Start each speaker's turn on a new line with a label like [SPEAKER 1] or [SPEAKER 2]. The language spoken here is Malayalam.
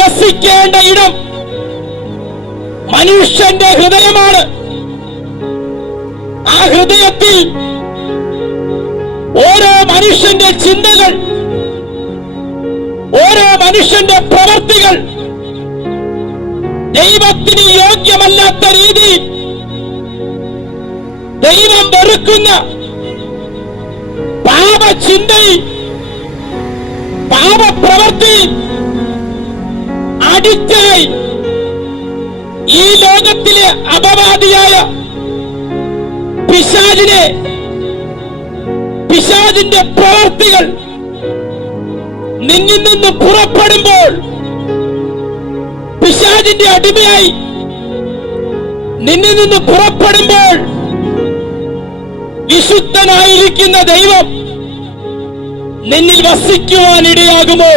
[SPEAKER 1] വസിക്കേണ്ട ഇടം മനുഷ്യന്റെ ഹൃദയമാണ്. ആ ഹൃദയത്തിൽ ഓരോ മനുഷ്യന്റെ ചിന്തകൾ ഓരോ മനുഷ്യന്റെ പ്രവൃത്തികൾ ദൈവത്തിന് യോഗ്യമല്ലാത്ത രീതി ദൈവം വെറുക്കുന്ന പാപചിന്തയിൽ പാപപ്രവർത്തി അടിറ്റായി ഈ ലോകത്തിലെ അപവാദിയായ പിശാജിനെ പിശാചിന്റെ പ്രവർത്തികൾ നിന്നിൽ നിന്ന് പുറപ്പെടുമ്പോൾ പിശാചിന്റെ അടിമയായി നിന്നിൽ നിന്ന് പുറപ്പെടുമ്പോൾ വിശുദ്ധനായിരിക്കുന്ന ദൈവം നിന്നിൽ വസിക്കുവാൻ ഇടയാകുമോ